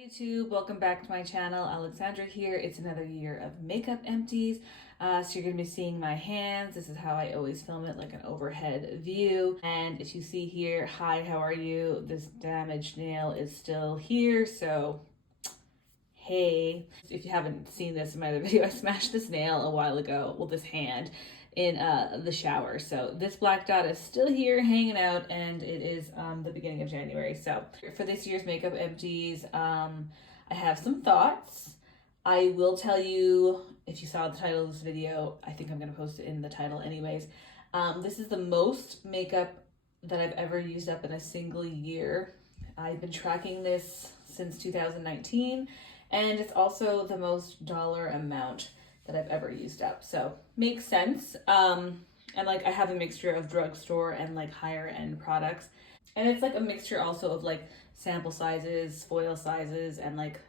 YouTube, welcome back to my channel. Alexandra here. It's another year of makeup empties. So you're gonna be seeing my hands. This is how I always film it, like an overhead view. And if you see here, hi, how are you? This damaged nail is still here, so hey. If you haven't seen this in my other video, I smashed this nail a while ago, well, this hand, in the shower. So this black dot is still here hanging out, and it is the beginning of January. So for this year's makeup empties, I have some thoughts. I will tell you, if you saw the title of this video, I think I'm going to post it in the title anyways. This is the most makeup that I've ever used up in a single year. I've been tracking this since 2019, and it's also the most dollar amount that I've ever used up. So makes sense. And like I have a mixture of drugstore and like higher end products. And it's like a mixture also of like sample sizes, foil sizes, and like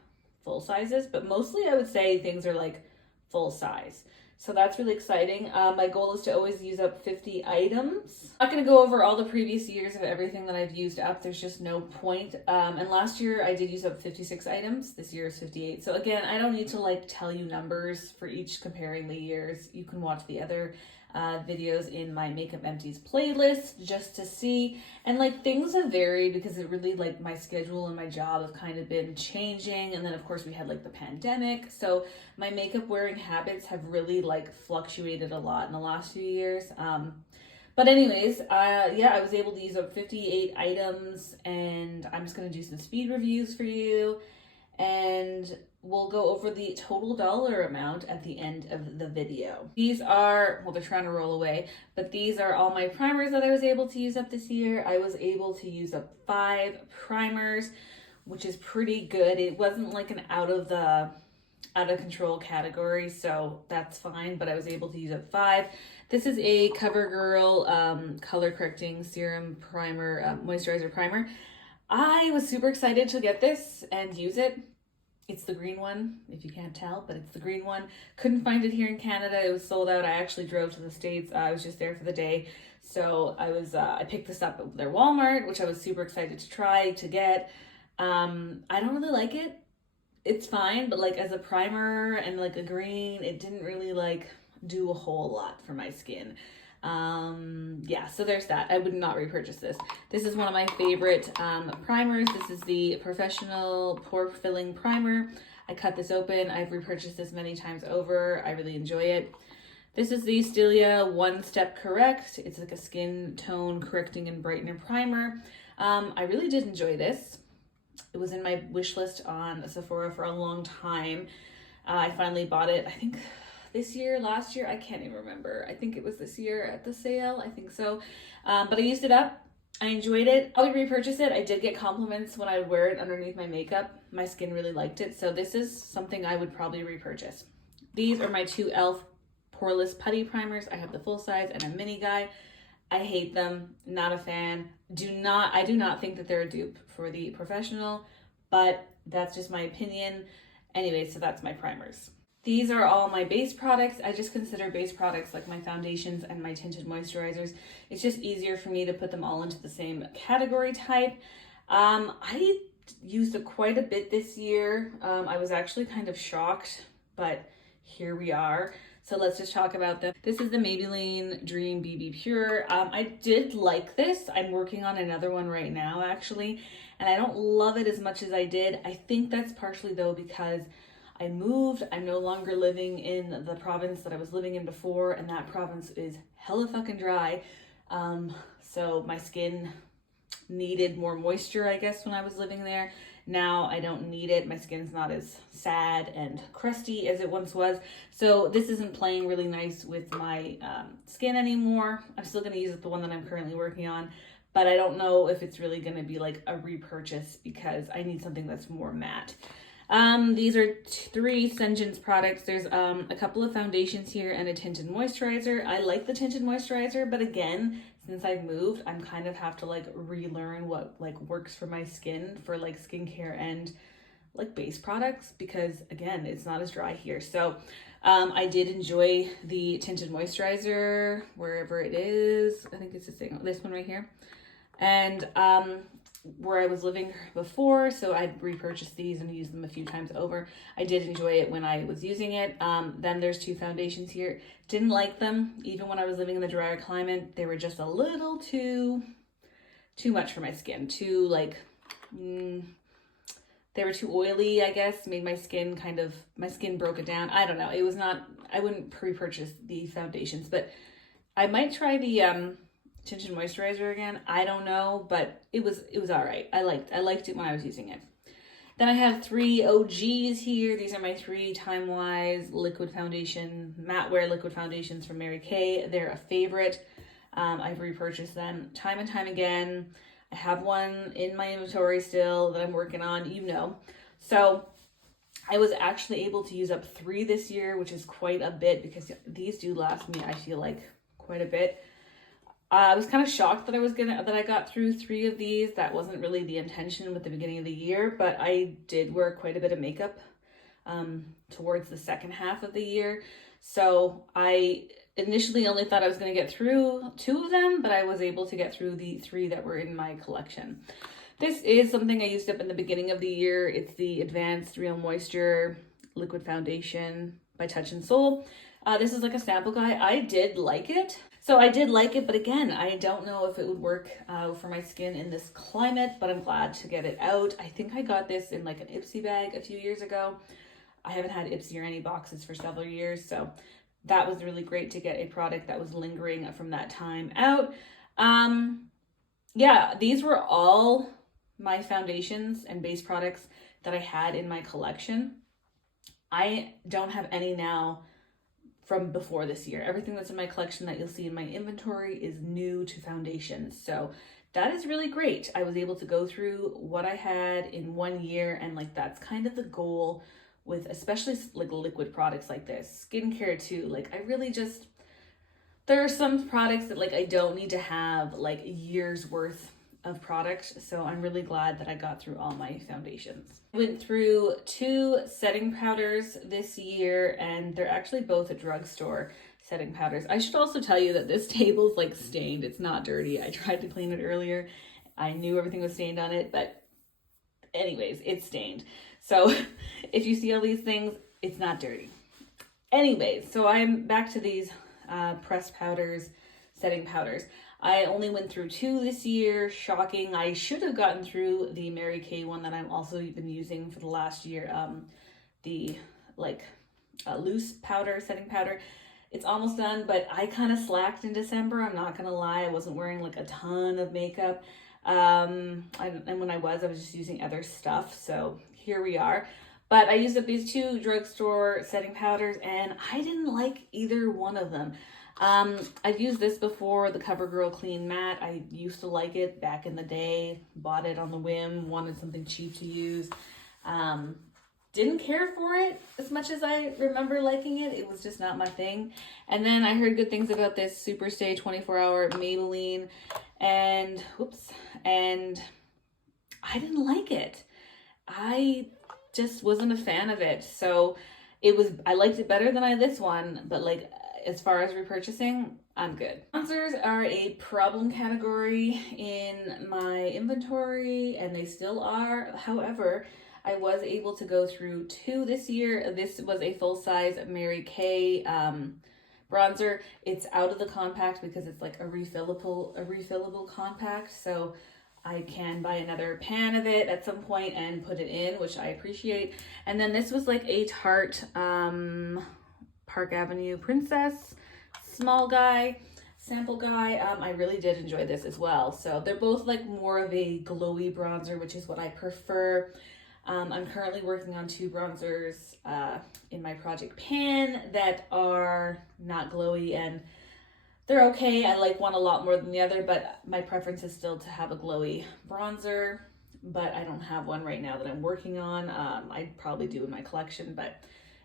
full sizes. But mostly I would say things are like full size. So that's really exciting. My goal is to always use up 50 items. I'm not gonna go over all the previous years of everything that I've used up. There's just no point. And last year I did use up 56 items. This year is 58. So again, I don't need to like tell you numbers for each comparing the years. You can watch the other videos in my makeup empties playlist just to see. And like things have varied because it really like my schedule and my job have kind of been changing, and then of course we had like the pandemic, so my makeup wearing habits have really like fluctuated a lot in the last few years. But anyways, yeah, I was able to use up 58 items, and I'm just gonna do some speed reviews for you, and we'll go over the total dollar amount at the end of the video. These are, well, they're trying to roll away, but these are all my primers that I was able to use up this year. I was able to use up 5 primers, which is pretty good. It wasn't like an out of control category, so that's fine, but I was able to use up 5. This is a CoverGirl color correcting serum primer, moisturizer primer. I was super excited to get this and use it. It's the green one, if you can't tell, but it's the green one. Couldn't find it here in Canada. It was sold out. I actually drove to the States. I was just there for the day. So I picked this up at their Walmart, which I was super excited to try, to get. I don't really like it. It's fine, but like as a primer and like a green, it didn't really like do a whole lot for my skin. Yeah, so there's that. I would not repurchase this. This is one of my favorite primers. This is the Professional Pore Filling Primer. I cut this open. I've repurchased this many times over. I really enjoy it. This is the Stylia One Step Correct. It's like a skin tone correcting and brightener primer. I really did enjoy this. It was in my wish list on Sephora for a long time. I finally bought it, I think this year, last year, I can't even remember. I think it was this year at the sale, I think so. But I used it up. I enjoyed it. I would repurchase it. I did get compliments when I would wear it underneath my makeup. My skin really liked it. So this is something I would probably repurchase. These are my 2 e.l.f. Poreless Putty Primers. I have the full size and a mini guy. I hate them, not a fan. I do not think that they're a dupe for the Professional, but that's just my opinion. Anyway, so that's my primers. These are all my base products. I just consider base products like my foundations and my tinted moisturizers. It's just easier for me to put them all into the same category type. I used it quite a bit this year. I was actually kind of shocked, but here we are. So let's just talk about them. This is the Maybelline Dream BB Pure. I did like this. I'm working on another one right now actually, and I don't love it as much as I did. I think that's partially though because I moved. I'm no longer living in the province that I was living in before, and that province is hella fucking dry. So my skin needed more moisture, I guess, when I was living there. Now I don't need it. My skin's not as sad and crusty as it once was. So this isn't playing really nice with my skin anymore. I'm still going to use the one that I'm currently working on, but I don't know if it's really going to be like a repurchase because I need something that's more matte. These are 3 Sengens products. There's a couple of foundations here and a tinted moisturizer. I like the tinted moisturizer, but again, since I've moved, I'm kind of have to like relearn what like works for my skin for like skincare and like base products, because again, it's not as dry here. So I did enjoy the tinted moisturizer wherever it is. I think it's this one right here. And where I was living before, so I'd repurchased these and used them a few times over. I did enjoy it when I was using it. Then there's two foundations here. Didn't like them, even when I was living in the drier climate. They were just a little too much for my skin. Too like, they were too oily, I guess. Made my skin my skin broke it down. I don't know. It was not, I wouldn't repurchase the foundations, but I might try the tinted moisturizer again. I don't know, but it was all right. I liked it when I was using it. Then I have three OGs here. These are my three Time Wise liquid foundation, matte wear liquid foundations from Mary Kay. They're a favorite. I've repurchased them time and time again. I have one in my inventory still that I'm working on, you know. So I was actually able to use up 3 this year, which is quite a bit because these do last me, I feel like, quite a bit. I was kind of shocked that I got through 3 of these. That wasn't really the intention with the beginning of the year, but I did wear quite a bit of makeup towards the second half of the year. So I initially only thought I was going to get through 2 of them, but I was able to get through the 3 that were in my collection. This is something I used up in the beginning of the year. It's the Advanced Real Moisture Liquid Foundation by Touch in Soul. This is like a sample guy. I did like it. So I did like it, but again, I don't know if it would work for my skin in this climate, but I'm glad to get it out. I think I got this in like an Ipsy bag a few years ago. I haven't had Ipsy or any boxes for several years, so that was really great to get a product that was lingering from that time out. Yeah, these were all my foundations and base products that I had in my collection. I don't have any now from before this year. Everything that's in my collection that you'll see in my inventory is new to foundations. So that is really great. I was able to go through what I had in 1 year, and like that's kind of the goal with especially like liquid products like this. Skincare too. Like I really just, there are some products that like I don't need to have like years worth of product, so I'm really glad that I got through all my foundations. I went through 2 setting powders this year, and they're actually both a drugstore setting powders. I should also tell you that this table's like stained. It's not dirty. I tried to clean it earlier. I knew everything was stained on it, but anyways, it's stained. So if you see all these things, it's not dirty. Anyways, so I'm back to these pressed powders, setting powders. I only went through 2 this year. Shocking. I should have gotten through the Mary Kay one that I'm also been using for the last year. The like loose powder, setting powder. It's almost done, but I kind of slacked in December. I'm not gonna lie. I wasn't wearing like a ton of makeup. And when I was just using other stuff. So here we are. But I used up these 2 drugstore setting powders, and I didn't like either one of them. I've used this before, the CoverGirl Clean Matte. I used to like it back in the day, bought it on the whim, wanted something cheap to use. Didn't care for it as much as I remember liking it. It was just not my thing. And then I heard good things about this Superstay 24-hour Maybelline, and I didn't like it. I just wasn't a fan of it. So I liked it better than this one, but like, as far as repurchasing, I'm good. Bronzers are a problem category in my inventory, and they still are. However, I was able to go through 2 this year. This was a full-size Mary Kay bronzer. It's out of the compact because it's like a refillable compact, so I can buy another pan of it at some point and put it in, which I appreciate. And then this was like a Tarte Park Avenue Princess small guy, sample guy. I really did enjoy this as well. So they're both like more of a glowy bronzer, which is what I prefer. I'm currently working on 2 bronzers in my project pan that are not glowy, and they're okay. I like one a lot more than the other, but my preference is still to have a glowy bronzer, but I don't have one right now that I'm working on. I'd probably do in my collection, but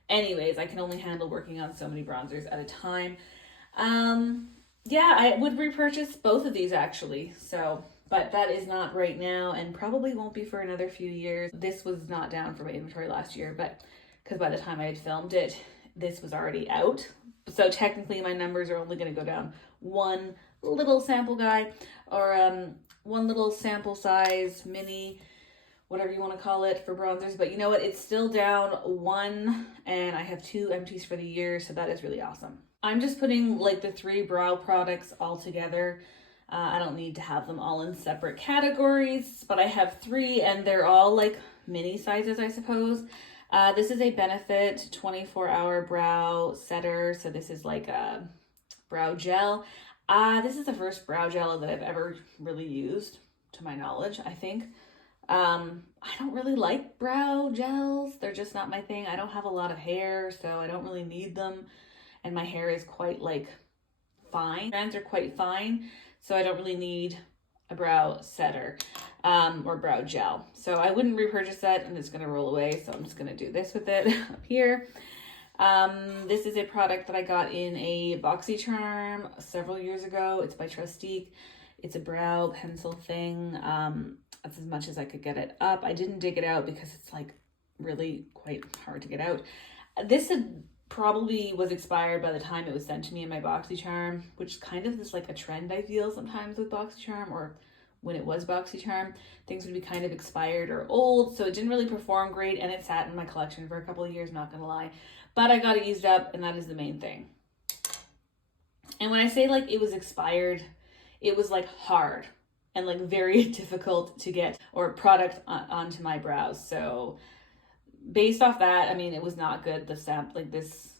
anyways, I can only handle working on so many bronzers at a time. Yeah, I would repurchase both of these actually. So, but that is not right now, and probably won't be for another few years. This was not down for my inventory last year, but because by the time I had filmed it, this was already out. So technically my numbers are only going to go down 1 little sample guy, or one little sample size mini, whatever you want to call it, for bronzers. But you know what? It's still down one, and I have 2 empties for the year, so that is really awesome. I'm just putting like the 3 brow products all together. I don't need to have them all in separate categories, but I have 3, and they're all like mini sizes, I suppose. This is a Benefit 24-hour brow setter. So this is like a brow gel. This is the first brow gel that I've ever really used, to my knowledge, I think. I don't really like brow gels. They're just not my thing. I don't have a lot of hair, so I don't really need them. And my hair is quite like fine. Strands are quite fine, so I don't really need a brow setter or brow gel. So I wouldn't repurchase that, and it's gonna roll away. So I'm just gonna do this with it up here. This is a product that I got in a BoxyCharm several years ago. It's by Trustique. It's a brow pencil thing. That's as much as I could get it up. I didn't dig it out because it's like really quite hard to get out. This probably was expired by the time it was sent to me in my BoxyCharm, which kind of is like a trend I feel sometimes with BoxyCharm, or when it was BoxyCharm, things would be kind of expired or old, so it didn't really perform great, and it sat in my collection for a couple of years, not gonna lie. But I got it used up, and that is the main thing. And when I say like it was expired, it was like hard and like very difficult to get or product onto my brows. So based off that, I mean, it was not good. The sap, like this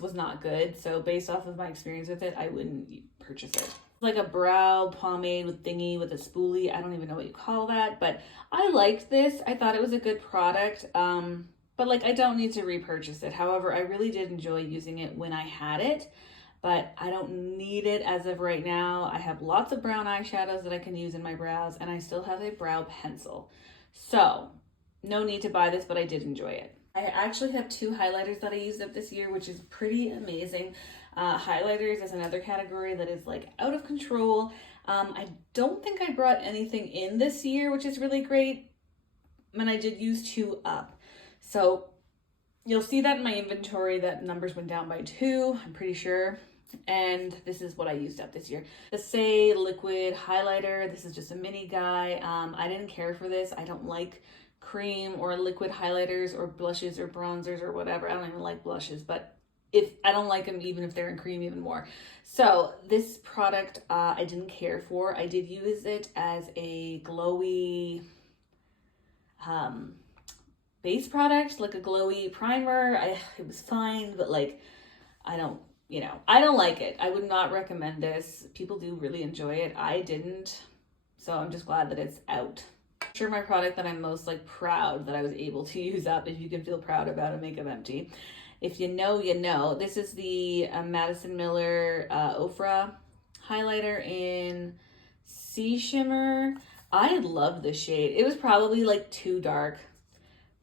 was not good. So based off of my experience with it, I wouldn't purchase it. Like a brow pomade with thingy with a spoolie. I don't even know what you call that, but I liked this. I thought it was a good product. But like, I don't need to repurchase it. However, I really did enjoy using it when I had it, but I don't need it as of right now. I have lots of brown eyeshadows that I can use in my brows, and I still have a brow pencil. So no need to buy this, but I did enjoy it. I actually have 2 highlighters that I used up this year, which is pretty amazing. Highlighters is another category that is like out of control. I don't think I brought anything in this year, which is really great. And I did use 2 up. So you'll see that in my inventory that numbers went down by 2, I'm pretty sure. And this is what I used up this year. The Say liquid highlighter. This is just a mini guy. I didn't care for this. I don't like cream or liquid highlighters or blushes or bronzers or whatever. I don't even like blushes, but if I don't like them, even if they're in cream, even more. So this product I didn't care for. I did use it as a glowy base product, like a glowy primer. It was fine, but like I don't like it. I would not recommend this. People do really enjoy it. I didn't. So I'm just glad that it's out. Sure, my product that I'm most like proud that I was able to use up, if you can feel proud about a makeup empty. If you know, you know. This is the Madison Miller Ofra highlighter in Sea Shimmer. I love this shade. It was probably like too dark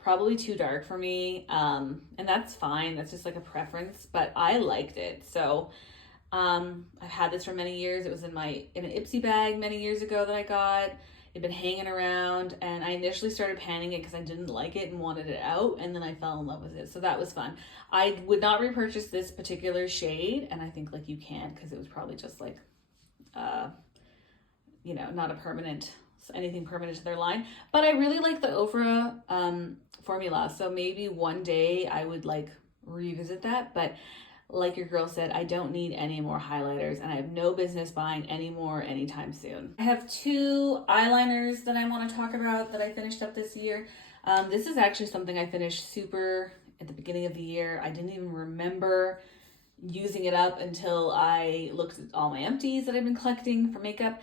for me, and that's fine. That's just like a preference, but I liked it. So I've had this for many years. It was in an Ipsy bag many years ago that I got. It'd been hanging around, and I initially started panning it because I didn't like it and wanted it out, and then I fell in love with it. So that was fun. I would not repurchase this particular shade, and I think like you can, because it was probably just like not a permanent, anything permanent to their line. But I really like the Ofra formula, so maybe one day I would like revisit that. But like your girl said, I don't need any more highlighters, and I have no business buying any more anytime soon. I have 2 eyeliners that I want to talk about that I finished up this year. This is actually something I finished super at the beginning of the year. I didn't even remember using it up until I looked at all my empties that I've been collecting for makeup.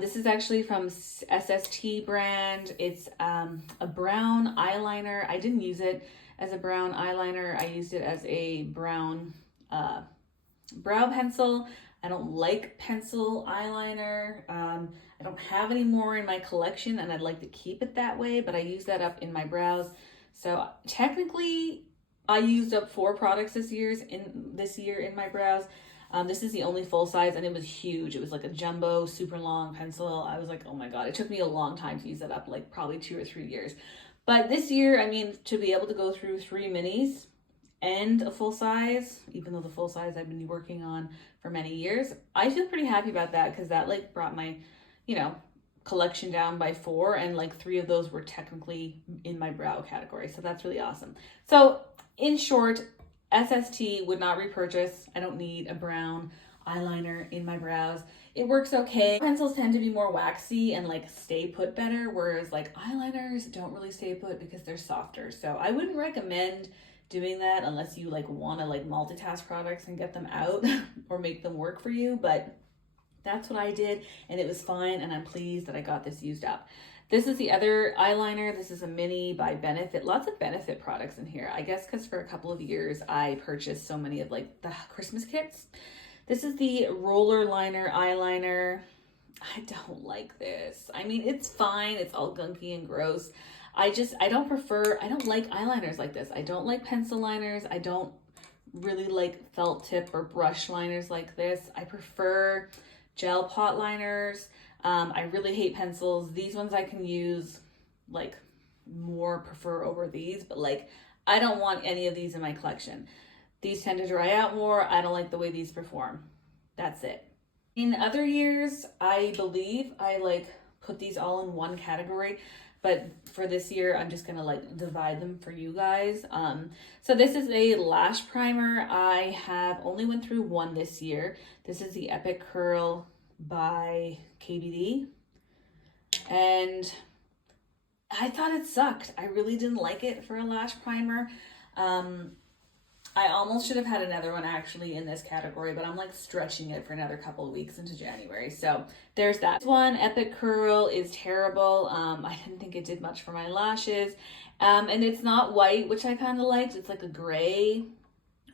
This is actually from SST brand. It's a brown eyeliner. I didn't use it as a brown eyeliner. I used it as a brown brow pencil. I don't like pencil eyeliner. I don't have any more in my collection, and I'd like to keep it that way, but I use that up in my brows. So technically I used up 4 products this year in my brows. This is the only full size, and it was huge. It was like a jumbo, super long pencil. I was like, oh my God, it took me a long time to use that up, like probably 2 or 3 years. But this year, I mean, to be able to go through 3 minis and a full size, even though the full size I've been working on for many years, I feel pretty happy about that, because that like brought my, collection down by 4, and like 3 of those were technically in my brow category. So that's really awesome. So in short, SST would not repurchase. I don't need a brown eyeliner in my brows. It works okay. Pencils tend to be more waxy and like stay put better, whereas like eyeliners don't really stay put because they're softer. So I wouldn't recommend doing that unless you like want to like multitask products and get them out or make them work for you. But that's what I did, and it was fine, and I'm pleased that I got this used up. This is the other eyeliner. This is a mini by Benefit. Lots of Benefit products in here. I guess because for a couple of years I purchased so many of like the Christmas kits. This is the roller liner eyeliner. I don't like this. I mean, it's fine. It's all gunky and gross. I don't like eyeliners like this. I don't like pencil liners. I don't really like felt tip or brush liners like this. I prefer gel pot liners. I really hate pencils. These ones I can use, like, prefer over these, but like, I don't want any of these in my collection. These tend to dry out more. I don't like the way these perform. That's it. In other years, I believe I like put these all in one category, but for this year, I'm just gonna like divide them for you guys. So this is a lash primer. I have only went through one this year. This is the Epic Curl by KBD. And I thought it sucked. I really didn't like it for a lash primer. I almost should have had another one actually in this category, but I'm like stretching it for another couple of weeks into January. So there's that. This one, Epic Curl, is terrible. I didn't think it did much for my lashes. And it's not white, which I kind of liked. It's like a gray,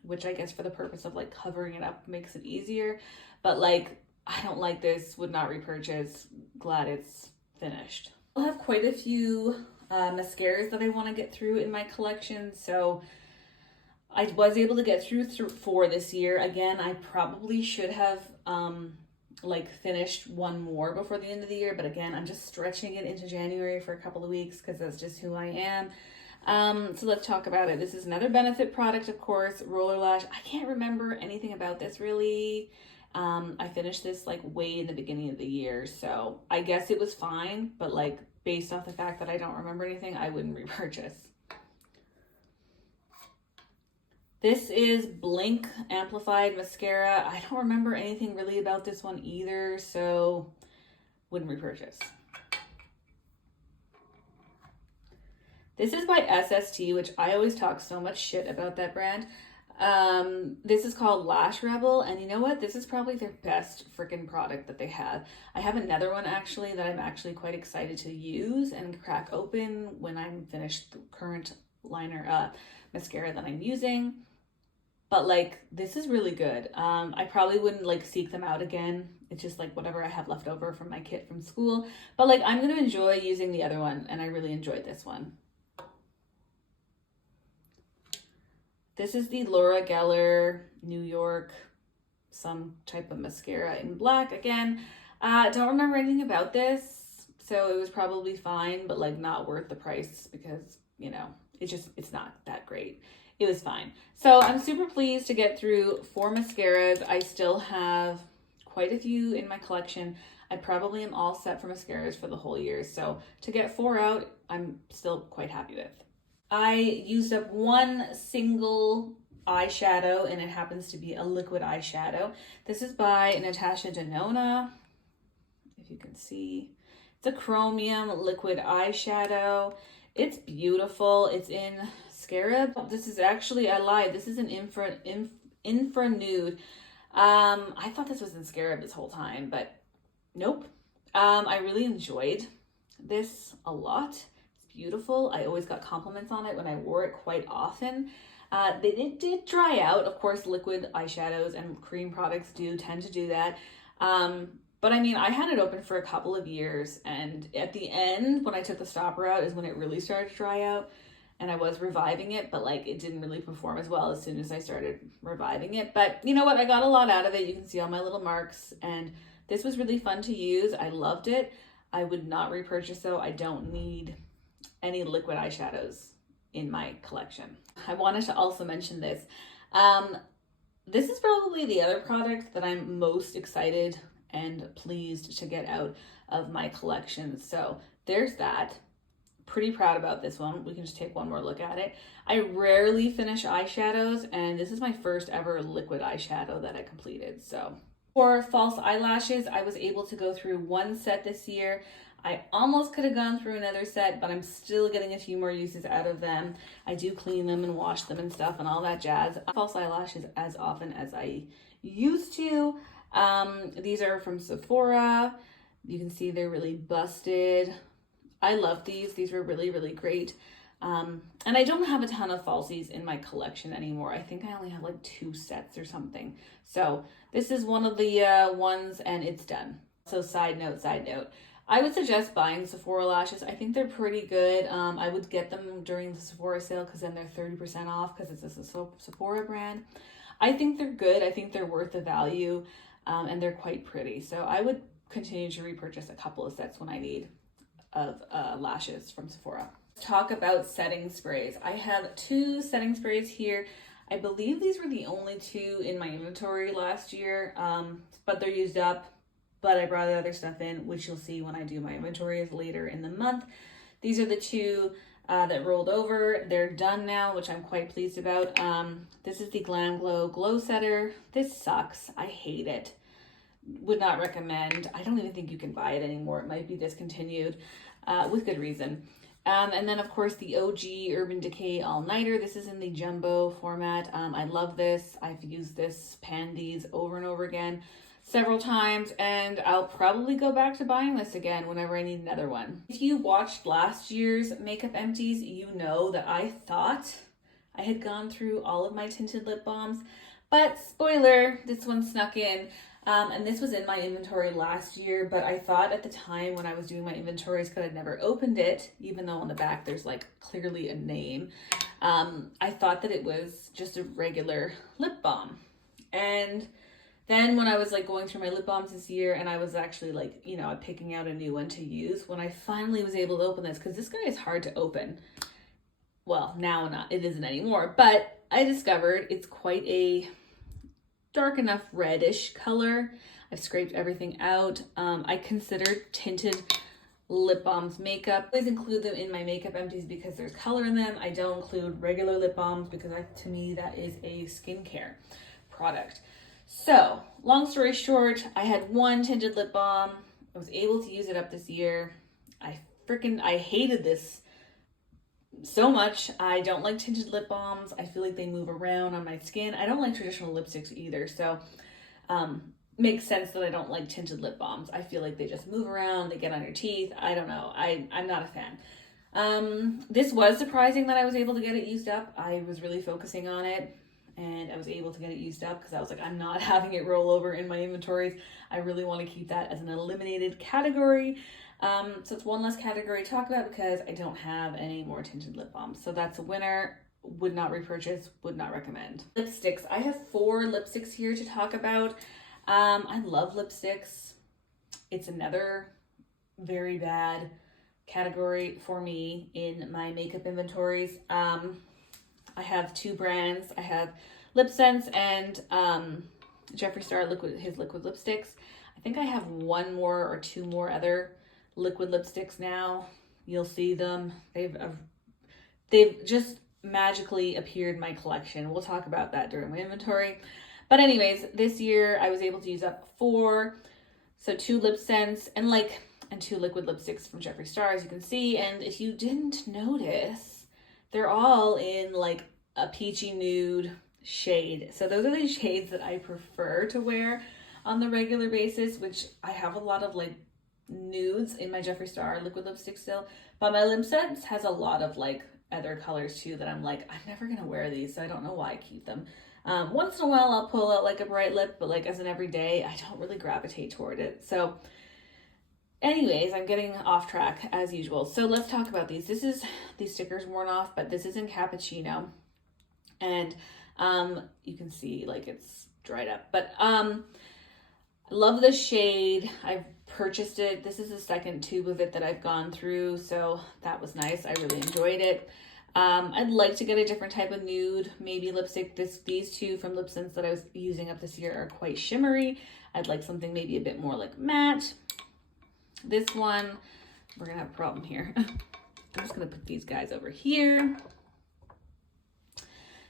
which I guess for the purpose of like covering it up makes it easier. But like, I don't like this, would not repurchase. Glad it's finished. I'll have quite a few mascaras that I want to get through in my collection. So I was able to get through 4 this year. Again, I probably should have like finished one more before the end of the year, but again, I'm just stretching it into January for a couple of weeks because that's just who I am. So let's talk about it. This is another Benefit product, of course, Roller Lash. I can't remember anything about this really. I finished this like way in the beginning of the year, so I guess it was fine, but like based off the fact that I don't remember anything, I wouldn't repurchase. This is Blink Amplified Mascara. I don't remember anything really about this one either, so wouldn't repurchase. This is by SST, which I always talk so much shit about that brand. This is called Lash Rebel, and you know what? This is probably their best freaking product that they have. I have another one actually that I'm actually quite excited to use and crack open when I'm finished the current liner mascara that I'm using. But like, this is really good. I probably wouldn't like seek them out again. It's just like whatever I have left over from my kit from school. But like, I'm going to enjoy using the other one, and I really enjoyed this one. This is the Laura Geller New York, some type of mascara in black. Again, don't remember anything about this, so it was probably fine, but like not worth the price because, you know, it's not that great. It was fine. So I'm super pleased to get through 4 mascaras. I still have quite a few in my collection. I probably am all set for mascaras for the whole year. So to get 4 out, I'm still quite happy with. I used up one single eyeshadow, and it happens to be a liquid eyeshadow. This is by Natasha Denona. If you can see, it's a chromium liquid eyeshadow. It's beautiful. It's in Scarab. This is actually, I lied. This is an infra nude. I thought this was in Scarab this whole time, but nope. I really enjoyed this a lot. It's beautiful. I always got compliments on it when I wore it quite often. It did dry out. Of course, liquid eyeshadows and cream products do tend to do that. But I mean, I had it open for a couple of years, and at the end, when I took the stopper out, is when it really started to dry out, and I was reviving it, but like it didn't really perform as well as soon as I started reviving it. But you know what? I got a lot out of it. You can see all my little marks, and this was really fun to use. I loved it. I would not repurchase though. I don't need any liquid eyeshadows in my collection. I wanted to also mention this. This is probably the other product that I'm most excited and pleased to get out of my collection. So there's that. Pretty proud about this one. We can just take one more look at it. I rarely finish eyeshadows, and this is my first ever liquid eyeshadow that I completed. So for false eyelashes, I was able to go through one set this year. I almost could have gone through another set, but I'm still getting a few more uses out of them. I do clean them and wash them and stuff and all that jazz. False eyelashes as often as I used to. These are from Sephora. You can see they're really busted. I love these. These were really, really great. And I don't have a ton of falsies in my collection anymore. I think I only have like 2 sets or something. So this is one of the ones, and it's done. So side note, I would suggest buying Sephora lashes. I think they're pretty good. I would get them during the Sephora sale because then they're 30% off because it's a Sephora brand. I think they're good. I think they're worth the value, and they're quite pretty. So I would continue to repurchase a couple of sets when I need of lashes from Sephora. Let's talk about setting sprays. I have 2 setting sprays here. I believe these were the only 2 in my inventory last year, but they're used up. But I brought other stuff in, which you'll see when I do my inventories later in the month. These are the 2 that rolled over. They're done now, which I'm quite pleased about. This is the Glam Glow Glow Setter. This sucks. I hate it. Would not recommend. I don't even think you can buy it anymore. It might be discontinued with good reason. And then, of course, the OG Urban Decay All Nighter. This is in the jumbo format. I love this. I've used this, panned these over and over again several times, and I'll probably go back to buying this again whenever I need another one. If you watched last year's Makeup Empties, you know that I thought I had gone through all of my tinted lip balms, but spoiler, this one snuck in. And this was in my inventory last year, but I thought at the time when I was doing my inventories, because I'd never opened it, even though on the back there's like clearly a name, I thought that it was just a regular lip balm. And then when I was like going through my lip balms this year, and I was actually like, you know, picking out a new one to use, when I finally was able to open this, because this guy is hard to open. Well, now not, it isn't anymore, but I discovered it's quite a dark enough reddish color. I've scraped everything out. I consider tinted lip balms makeup. I always include them in my Makeup Empties because there's color in them. I don't include regular lip balms because to me that is a skincare product. So long story short, I had one tinted lip balm. I was able to use it up this year. I hated this so much. I don't like tinted lip balms. I feel like they move around on my skin. I don't like traditional lipsticks either. So makes sense that I don't like tinted lip balms. I feel like they just move around, they get on your teeth. I don't know. I'm not a fan. This was surprising that I was able to get it used up. I was really focusing on it, and I was able to get it used up because I was like, I'm not having it roll over in my inventories. I really want to keep that as an eliminated category. So it's one less category to talk about because I don't have any more tinted lip balms. So that's a winner. Would not repurchase, would not recommend. Lipsticks. I have 4 lipsticks here to talk about. I love lipsticks. It's another very bad category for me in my makeup inventories. I have 2 brands. I have Lip Sense and Jeffree Star his liquid lipsticks. I think I have 1 more or 2 more other liquid lipsticks now. You'll see them. They've just magically appeared in my collection. We'll talk about that during my inventory. But anyways, this year I was able to use up 4. So 2 Lip Sense and 2 liquid lipsticks from Jeffree Star, as you can see. And if you didn't notice, they're all in like a peachy nude shade. So those are the shades that I prefer to wear on the regular basis, which I have a lot of like nudes in my Jeffree Star liquid lipstick still, but my Lip Sense has a lot of like other colors too that I'm like, I'm never gonna wear these, so I don't know why I keep them. Once in a while I'll pull out like a bright lip, but like as an everyday, I don't really gravitate toward it. So anyways, I'm getting off track as usual. So let's talk about these. These stickers worn off, but this is in Cappuccino, and you can see like it's dried up, but I love the shade. I've purchased it. This is the second tube of it that I've gone through, so that was nice. I really enjoyed it. I'd like to get a different type of nude, maybe lipstick. These 2 from Lip Sense that I was using up this year are quite shimmery. I'd like something maybe a bit more like matte. This one, we're gonna have a problem here. I'm just gonna put these guys over here.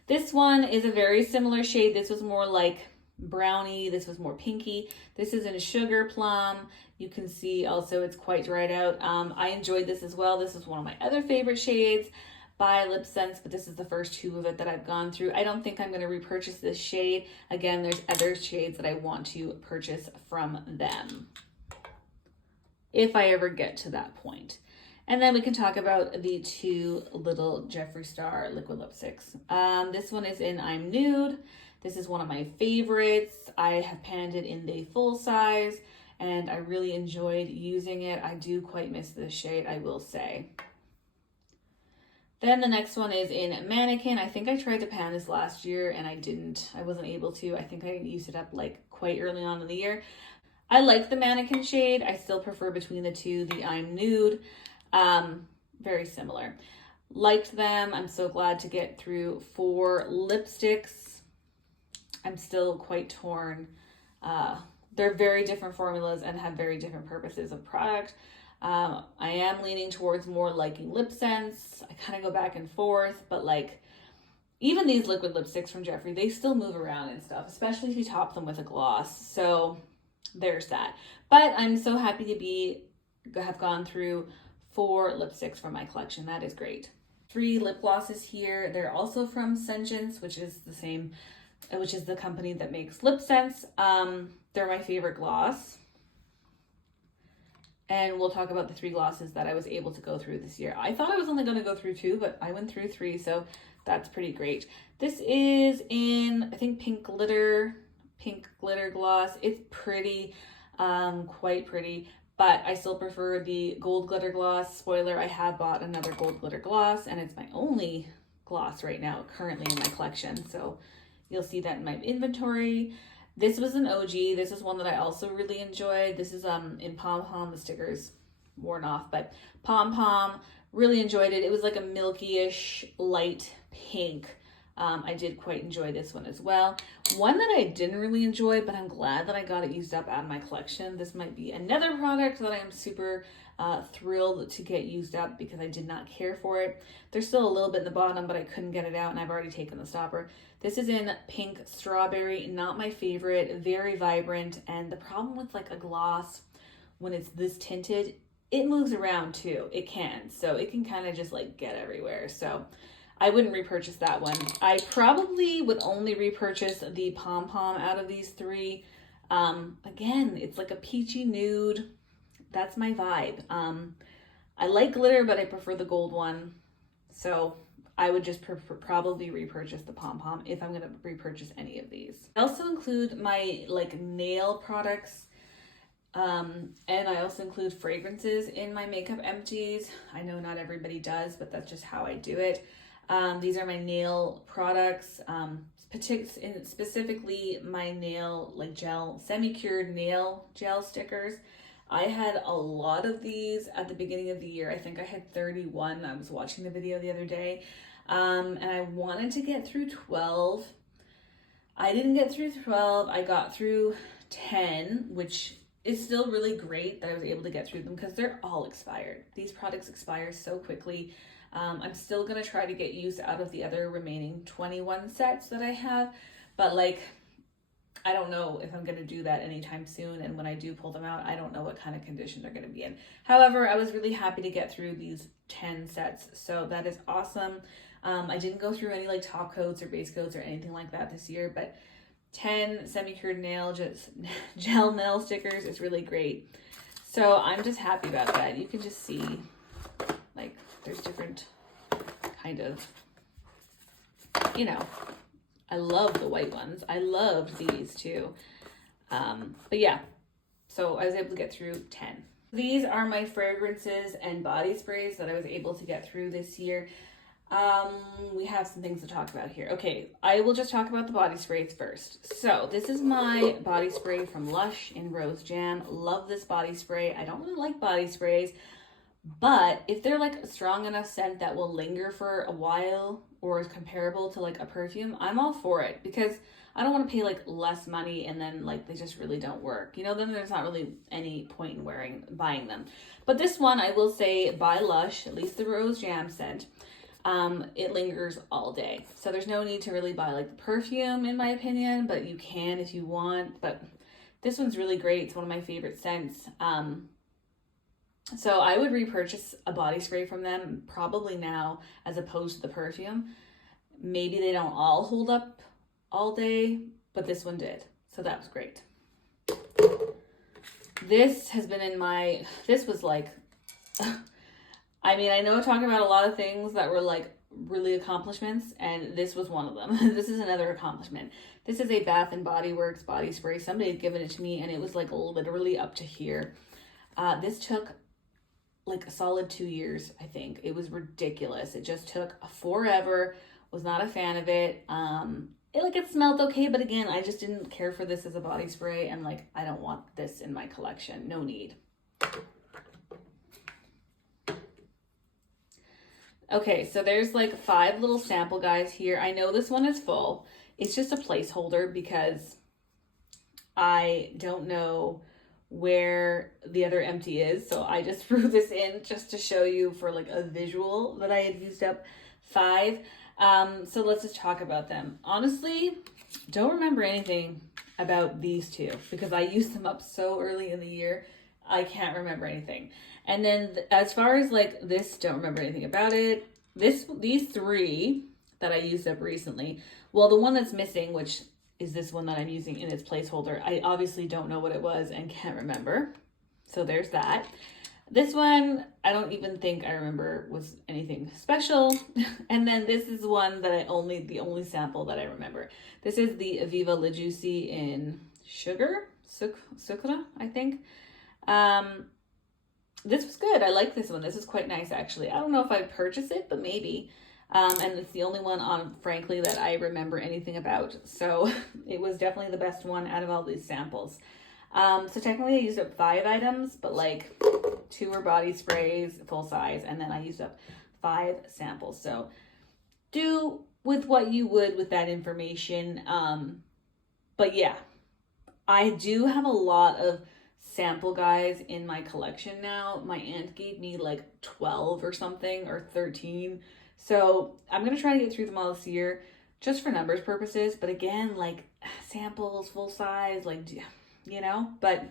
This one is a very similar shade. This was more like brownie. This was more pinky. This is in Sugar Plum. You can see also it's quite dried out. I enjoyed this as well. This is one of my other favorite shades by Lip Sense, but this is the first two of it that I've gone through. I don't think I'm going to repurchase this shade. Again, there's other shades that I want to purchase from them if I ever get to that point. And then we can talk about the two little Jeffree Star liquid lipsticks. This one is in I'm Nude. This is one of my favorites. I have panned it in the full size and I really enjoyed using it. I do quite miss this shade, I will say. Then the next one is in Mannequin. I think I tried to pan this last year and I wasn't able to. I think I used it up like quite early on in the year. I like the Mannequin shade. I still prefer between the two, the I'm Nude. Very similar. Liked them. I'm so glad to get through 4 lipsticks. I'm still quite torn. They're very different formulas and have very different purposes of product. I am leaning towards more liking Lip Sense. I kind of go back and forth, but like even these liquid lipsticks from Jeffree, they still move around and stuff, especially if you top them with a gloss. So there's that. But I'm so happy to have gone through 4 lipsticks from my collection. That is great. 3 lip glosses here. They're also from Senjance, which is the company that makes Lip Sense. They're my favorite gloss. And we'll talk about the 3 glosses that I was able to go through this year. I thought I was only going to go through 2, but I went through 3, so that's pretty great. This is in, I think, pink glitter gloss. It's pretty, quite pretty, but I still prefer the gold glitter gloss. Spoiler, I have bought another gold glitter gloss, and it's my only gloss right now currently in my collection, so you'll see that in my inventory. This was an OG. This is one that I also really enjoyed. This is in Pom Pom. The sticker's worn off, but Pom Pom, really enjoyed it. It was like a milky-ish light pink. I did quite enjoy this one as well. One that I didn't really enjoy, but I'm glad that I got it used up out of my collection. This might be another product that I am super thrilled to get used up because I did not care for it. There's still a little bit in the bottom, but I couldn't get it out and I've already taken the stopper. This is in Pink Strawberry, not my favorite, very vibrant. And the problem with like a gloss, when it's this tinted, it moves around too. It can, so it can kind of just like get everywhere. So I wouldn't repurchase that one. I probably would only repurchase the Pom Pom out of these 3. Again, it's like a peachy nude. That's my vibe. I like glitter, but I prefer the gold one. So I would just probably repurchase the Pom Pom if I'm going to repurchase any of these. I also include my like nail products. And I also include fragrances in my makeup empties. I know not everybody does, but that's just how I do it. These are my nail products, specifically my nail like gel, semi-cured nail gel stickers. I had a lot of these at the beginning of the year. I think I had 31. I was watching the video the other day, and I wanted to get through 12. I didn't get through 12. I got through 10, which is still really great that I was able to get through them because they're all expired. These products expire so quickly. I'm still going to try to get use out of the other remaining 21 sets that I have, but like, I don't know if I'm going to do that anytime soon. And when I do pull them out, I don't know what kind of condition they're going to be in. However, I was really happy to get through these 10 sets. So that is awesome. I didn't go through any like top coats or base coats or anything like that this year, but 10 semi-cured nail gel nail stickers is really great. So I'm just happy about that. You can just see like there's different kind of, you know, I love the white ones. I loved these too. But yeah, so I was able to get through 10. These are my fragrances and body sprays that I was able to get through this year. We have some things to talk about here. Okay, I will just talk about the body sprays first. So this is my body spray from Lush in Rose Jam. Love this body spray. I don't really like body sprays, But if they're like a strong enough scent that will linger for a while or is comparable to like a perfume, I'm all for it, because I don't want to pay like less money and then like they just really don't work. You know, then there's not really any point in buying them. But this one, I will say, by Lush, at least the Rose Jam scent, it lingers all day. So there's no need to really buy like the perfume, in my opinion, but you can if you want. But this one's really great. It's one of my favorite scents. So I would repurchase a body spray from them probably now as opposed to the perfume. Maybe they don't all hold up all day, but this one did. So that was great. This has been this was like, I mean, I know I talk about a lot of things that were like really accomplishments, and this was one of them. This is another accomplishment. This is a Bath and Body Works body spray. Somebody had given it to me and it was like literally up to here. This took like a solid 2 years, I think. It was ridiculous. It just took forever. Was not a fan of it. It smelled okay, but again, I just didn't care for this as a body spray, and like, I don't want this in my collection. No need. Okay, so there's like 5 little sample guys here. I know this one is full. It's just a placeholder because I don't know where the other empty is. So I just threw this in just to show you for like a visual that I had used up 5. So let's just talk about them. Honestly, don't remember anything about these 2 because I used them up so early in the year. I can't remember anything. And then as far as like this, don't remember anything about it. These 3 that I used up recently, well, the one that's missing, which is this one that I'm using in its placeholder, I obviously don't know what it was and can't remember. So there's that. This one, I don't even think I remember was anything special. And then this is one that the only sample that I remember. This is the Aviva Le Juicy in Sucre, I think. This was good. I like this one. This is quite nice, actually. I don't know if I'd purchase it, but maybe. And it's the only one frankly, that I remember anything about. So it was definitely the best one out of all these samples. So technically I used up 5 items, but like 2 were body sprays, full size, and then I used up 5 samples. So do with what you would with that information. But yeah, I do have a lot of sample guys in my collection now. My aunt gave me like 12 or something, or 13. So I'm going to try to get through them all this year just for numbers purposes. But again, like samples, full size, like, you know, but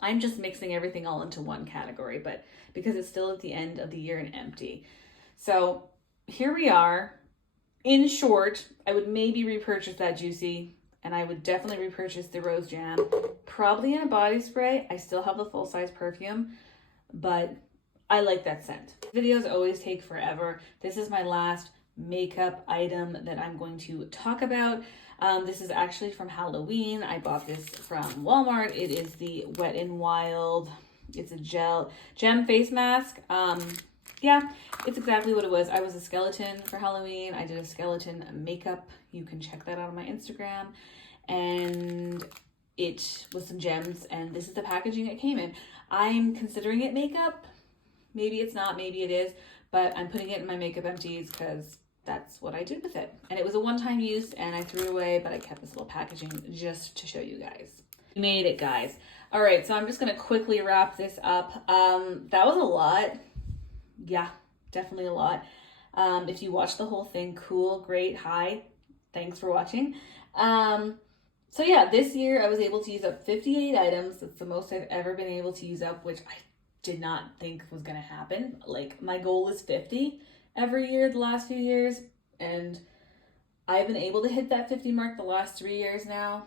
I'm just mixing everything all into one category, but because it's still at the end of the year and empty. So here we are. In short, I would maybe repurchase that Juicy, and I would definitely repurchase the Rose Jam, probably in a body spray. I still have the full size perfume, but I like that scent. Videos always take forever. This is my last makeup item that I'm going to talk about. This is actually from Halloween. I bought this from Walmart. It is the Wet n Wild. It's a gem face mask. Yeah, it's exactly what it was. I was a skeleton for Halloween. I did a skeleton makeup. You can check that out on my Instagram. And it was some gems, and this is the packaging it came in. I'm considering it makeup. Maybe it's not, maybe it is, but I'm putting it in my makeup empties because that's what I did with it. And it was a one-time use, and I threw it away, but I kept this little packaging just to show you guys. We made it, guys. All right, so I'm just gonna quickly wrap this up. That was a lot. Yeah, definitely a lot. If you watched the whole thing, cool, great, hi. Thanks for watching. So yeah, this year I was able to use up 58 items. That's the most I've ever been able to use up, which I did not think was gonna happen. Like, my goal is 50 every year the last few years, and I've been able to hit that 50 mark the last 3 years now,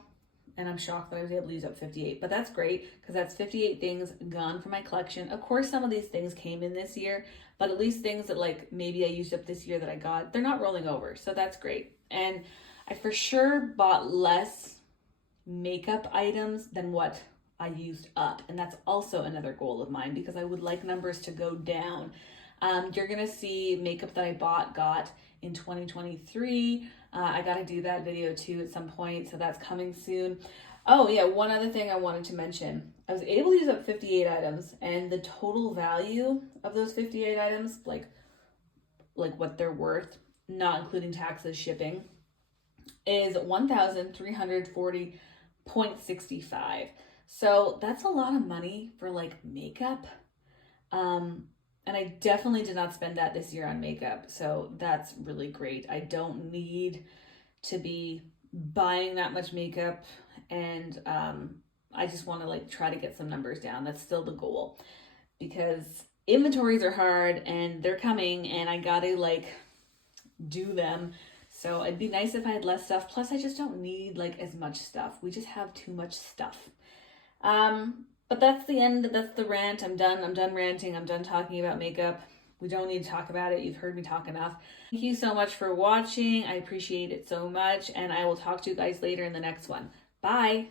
and I'm shocked that I was able to use up 58, but that's great because that's 58 things gone from my collection. Of course, some of these things came in this year, but at least things that like maybe I used up this year that I got, they're not rolling over, so that's great. And I for sure bought less makeup items than what I used up, and that's also another goal of mine because I would like numbers to go down. You're gonna see makeup that I got in 2023. I gotta do that video too at some point, so that's coming soon. Oh yeah, one other thing I wanted to mention. I was able to use up 58 items, and the total value of those 58 items, like what they're worth, not including taxes, shipping, is 1,340.65. So that's a lot of money for like makeup. And I definitely did not spend that this year on makeup. So that's really great. I don't need to be buying that much makeup, and I just want to like try to get some numbers down. That's still the goal, because inventories are hard and they're coming, and I gotta like do them. So it'd be nice if I had less stuff. Plus, I just don't need like as much stuff. We just have too much stuff. But that's the end. That's the rant. I'm done. I'm done ranting. I'm done talking about makeup. We don't need to talk about it. You've heard me talk enough. Thank you so much for watching. I appreciate it so much. And I will talk to you guys later in the next one. Bye.